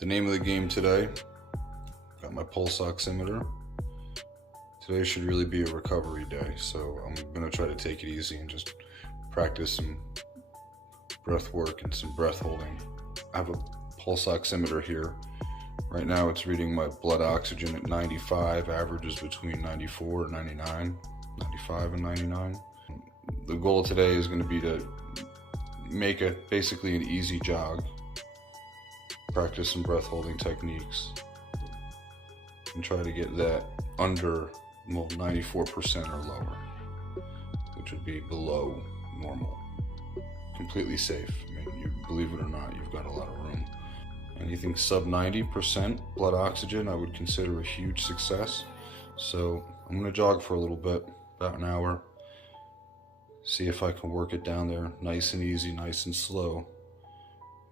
The name of the game today, got my pulse oximeter. Today should really be a recovery day, so I'm gonna try to take it easy and just practice some breath work and some breath holding. I have a pulse oximeter here. Right now it's reading my blood oxygen at 95, averages between 94 and 99, 95 and 99. The goal today is going to be to make it basically an easy jog, practice some breath holding techniques, and try to get that under 94% or lower, which would be below normal. Completely safe. I mean, you believe it or not, you've got a lot of room. Anything sub 90% blood oxygen I would consider a huge success. So I'm gonna jog for a little bit, about an hour, see if I can work it down there nice and easy, nice and slow.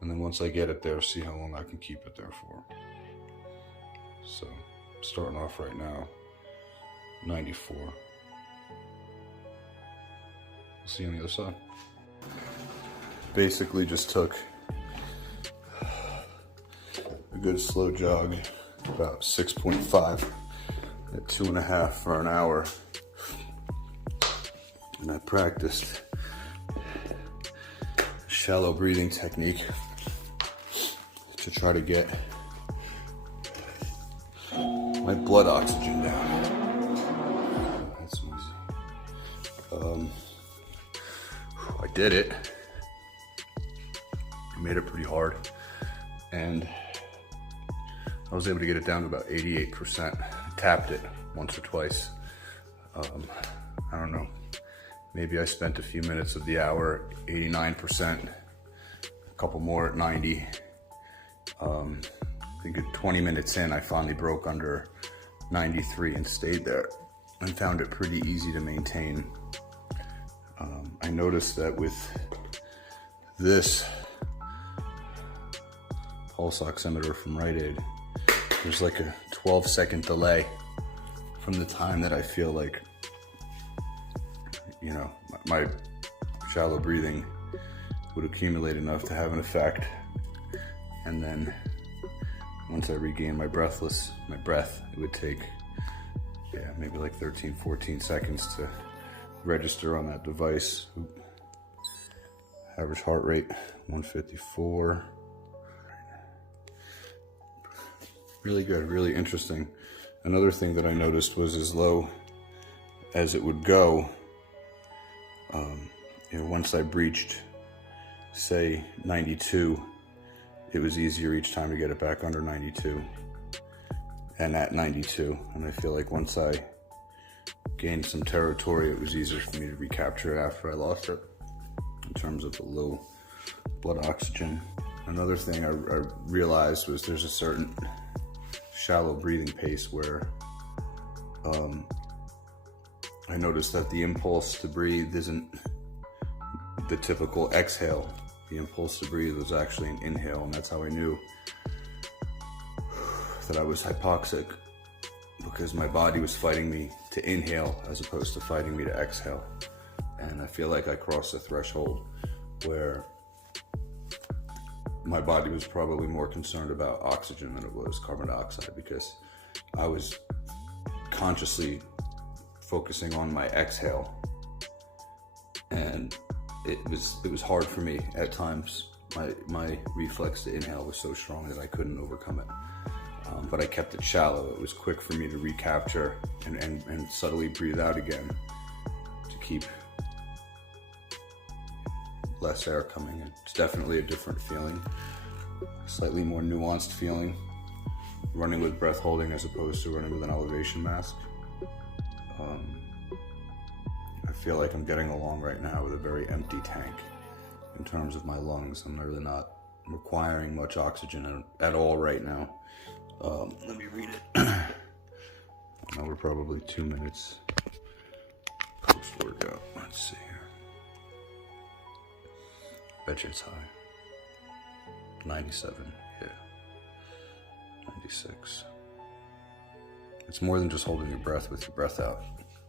And then once I get it there, see how long I can keep it there for. So starting off right now, 94. We'll see you on the other side. Basically just took a good slow jog, about 6.5 at 2.5 for an hour. And I practiced shallow breathing technique to try to get my blood oxygen down. That's easy. I did it. I made it pretty hard, and I was able to get it down to about 88%. I tapped it once or twice. I don't know. Maybe I spent a few minutes of the hour, 89%, a couple more at 90. I think at 20 minutes in, I finally broke under 93 and stayed there and found it pretty easy to maintain. I noticed that with this pulse oximeter from Rite Aid, there's like a 12-second delay from the time that I feel like, you know, my shallow breathing would accumulate enough to have an effect. And then once I regain my breath, it would take, maybe like 13, 14 seconds to register on that device. Average heart rate, 154. Really good, really interesting. Another thing that I noticed was as low as it would go, once I breached, say, 92, it was easier each time to get it back under 92 and at 92. And I feel like once I gained some territory, it was easier for me to recapture it after I lost it in terms of the low blood oxygen. Another thing I realized was there's a certain shallow breathing pace where I noticed that the impulse to breathe isn't the typical exhale. The impulse to breathe was actually an inhale, and that's how I knew that I was hypoxic, because my body was fighting me to inhale as opposed to fighting me to exhale. And I feel like I crossed a threshold where my body was probably more concerned about oxygen than it was carbon dioxide, because I was consciously focusing on my exhale, and it was hard for me at times. My reflex to inhale was so strong that I couldn't overcome it, but I kept it shallow. It was quick for me to recapture and subtly breathe out again to keep less air coming in. It's definitely a different feeling, a slightly more nuanced feeling, running with breath holding as opposed to running with an elevation mask. I feel like I'm getting along right now with a very empty tank in terms of my lungs. I'm really not requiring much oxygen at all right now. Let me read it. Now we're probably 2 minutes post-workout. Let's see here. Bet you it's high. 97, yeah. 96. It's more than just holding your breath with your breath out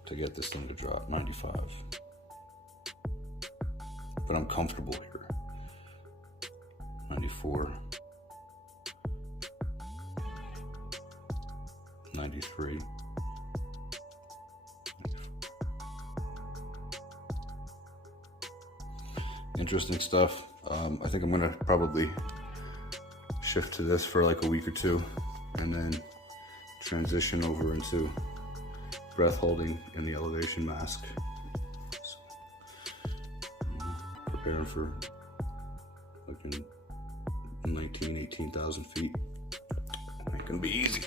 to get this thing to drop. 95. But I'm comfortable here. 94. 93. Interesting stuff. I think I'm gonna probably shift to this for like a week or two and then transition over into breath holding in the elevation mask. So, preparing for like in 18,000 feet. Ain't gonna be easy.